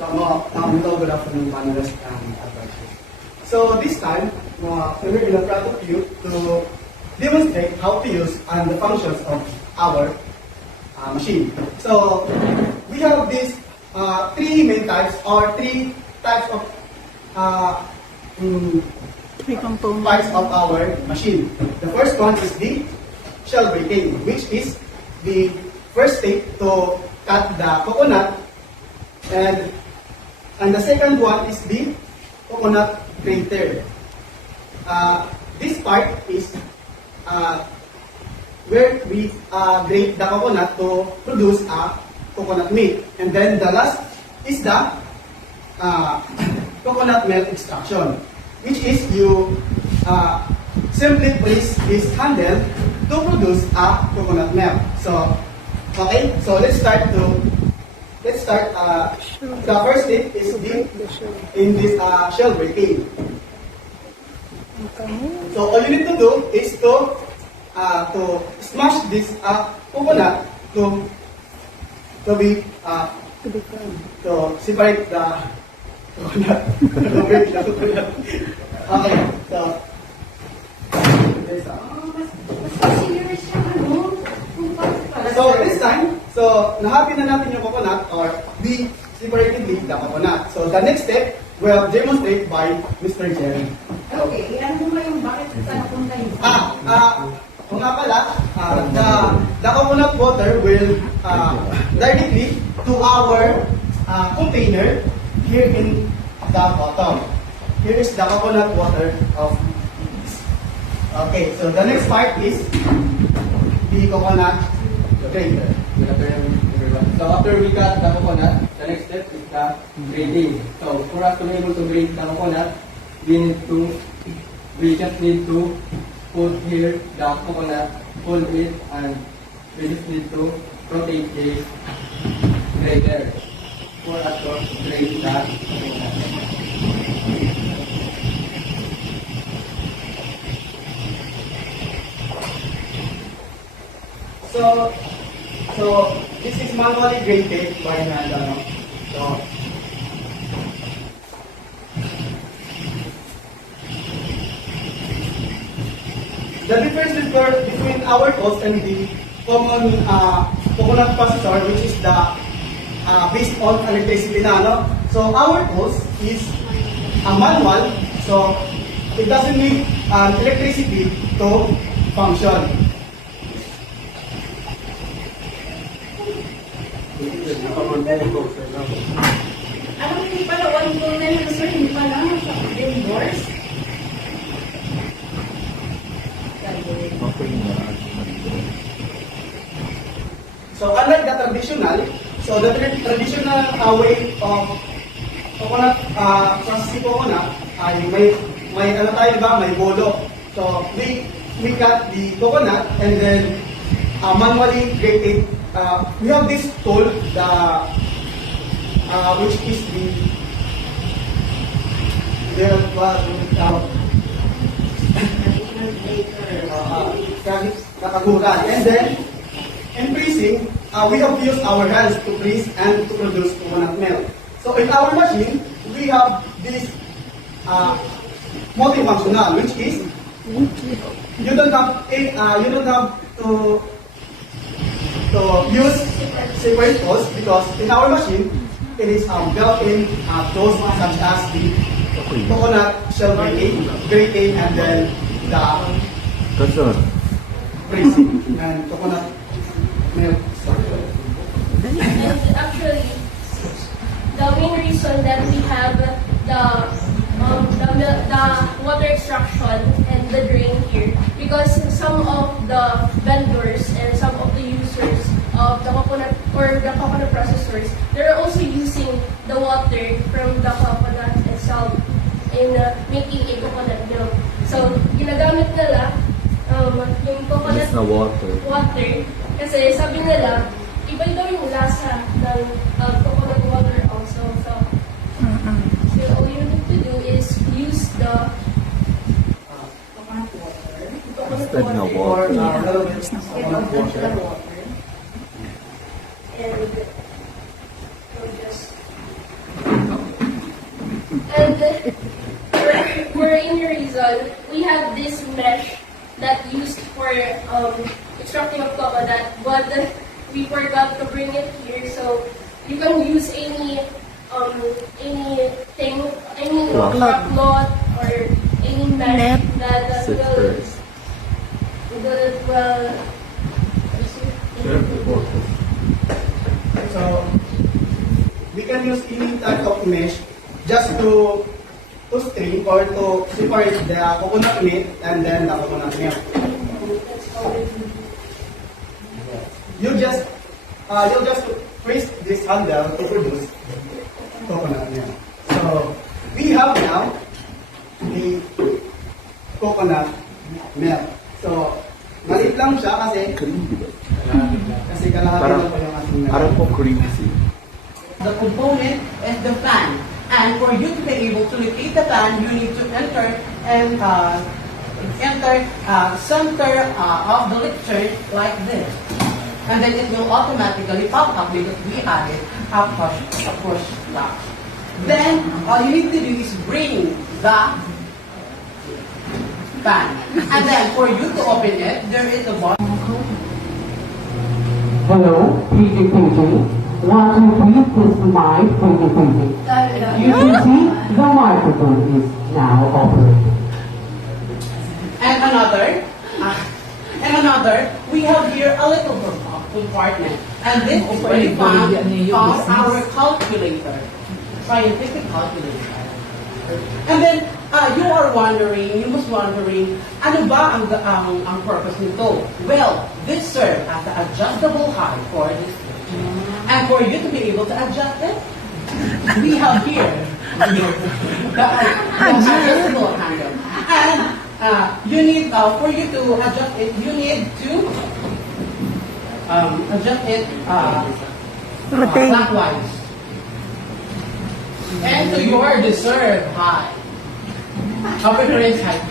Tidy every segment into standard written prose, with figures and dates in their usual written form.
Good afternoon, panelists and advisors. So this time, we're in front of you to demonstrate how to use and the functions of our machine. So we have these three main types or three types of Three components. parts of our machine. The first one is the shell breaking, which is the first step to cut the coconut, and the second one is the coconut grater. This part is where we grate the coconut to produce a coconut milk, and then the last is the coconut milk extraction, which is you simply press this handle to produce a coconut milk. So, okay, so let's start. The first step is in this shell breaking. So all you need to do is to smash this coconut to separate the coconut. To break the coconut. Okay, so there's So this time, nahabi na natin yung coconut, or we separated the coconut. So the next step will demonstrate by Mr. Jerry. Okay, ano ba yung bakit sa napunta yun? Kung nga pala, the coconut water will directly to our container here in the bottom. Here is the coconut water of this. Okay, so the next part is the coconut grater. Good afternoon, everyone. So after we cut the coconut, the next step is the grating. So for us to be able to grate the coconut, we just need to put here the coconut, hold it, and we just need to rotate the grater for us to grate the coconut. So this is manually grated by hand. So the difference between our tools and the common coconut processor, which is the based on electricity na, no? So our tools is a manual, so it doesn't need electricity to function. Hindi pala one phone na yun, sir, hindi pala sa indoors. So unlike the traditional, way of coconut processing coconut ay may ano tayo ba, may bolo. So we cut the coconut and then manually grate it. We have this tool, which is nakaguran. And then, in freezing, we have to use our hands to freeze and to produce coconut milk. So in our machine, we have this multifunctional, which is you don't have to use separate tools, because in our machine it is built-in tools such as the coconut shell grating, and then the freezing and coconut milk. And actually, the main reason that we have the water extraction and the drain here, because some of the vendors and some of the users of the coconut or the coconut processors, they're also using the water from the coconut itself in making a coconut milk. So ginagamit nila yung coconut water kasi sabi nila iba daw yung lasa ng coconut water also. So all you need to do is use the coconut water. And we'll just example, we have this mesh that used for extracting of coconut, but we forgot to bring it here. So you can use anything, any crop knot or any mesh that will So, we can use any type of mesh just to string or to separate the coconut meat and then the coconut milk. You just twist this handle to produce coconut milk. So, we have now the coconut milk. So, maliit lang siya kasi kalahati lang po yung ating milk. Parang po crazy. The component is the fan. And for you to be able to locate the fan, you need to enter and center of the lecture like this. And then it will automatically pop up because we added a push lock. Then all you need to do is bring the fan. And then for you to open it, there is a button. Hello, PG. 1, 2, 3, this is my PG. You can see the microphone is now operating. And another, we have here a little compartment. And this is where we found our calculator, scientific calculator. And then, you must wondering, ano ba ang purpose nito? Well, this serves as the adjustable height for this. And for you to be able to adjust it, we have here the adjustable handle. And you need, for you to adjust it, you need to adjust it clockwise. And to your deserved height. Preference height.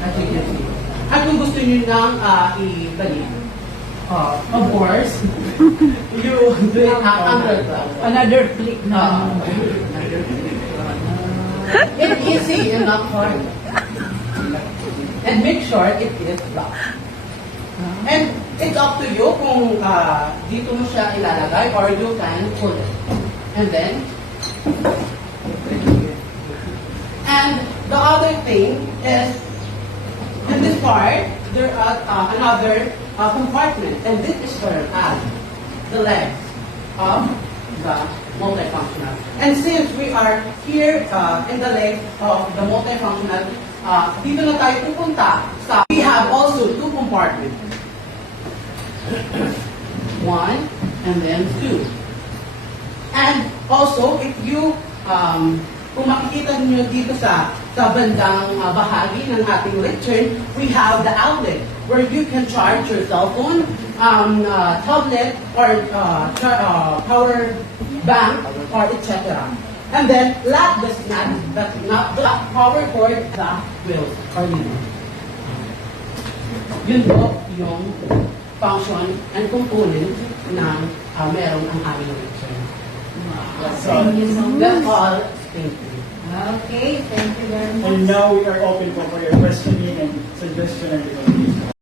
As you can see. At kung gusto nyo nang ibalik, of course, you do it under Another click na. It's easy and not hard. And make sure it is locked. And it's up to you kung dito mo siya ilalagay or you can pull it. And then, and the other thing is, in this part, there are another compartment. And this is where the legs of the multifunctional. And since we are here in the legs of the multifunctional, dito na tayo pupunta. We have also 2 compartments. 1 and then 2. And also, if you, kung makikita niyo dito sa bandang bahagi ng ating lecture, we have the outlet where you can charge your cell phone, tablet, or power bank, or etc. And then, last but not the power cord, the wheels, or yun po yung function and component ng meron ang aming lecture. So, that's all. Thank you. Okay, thank you very much. And now we are open for your questioning and suggestion and recommendation.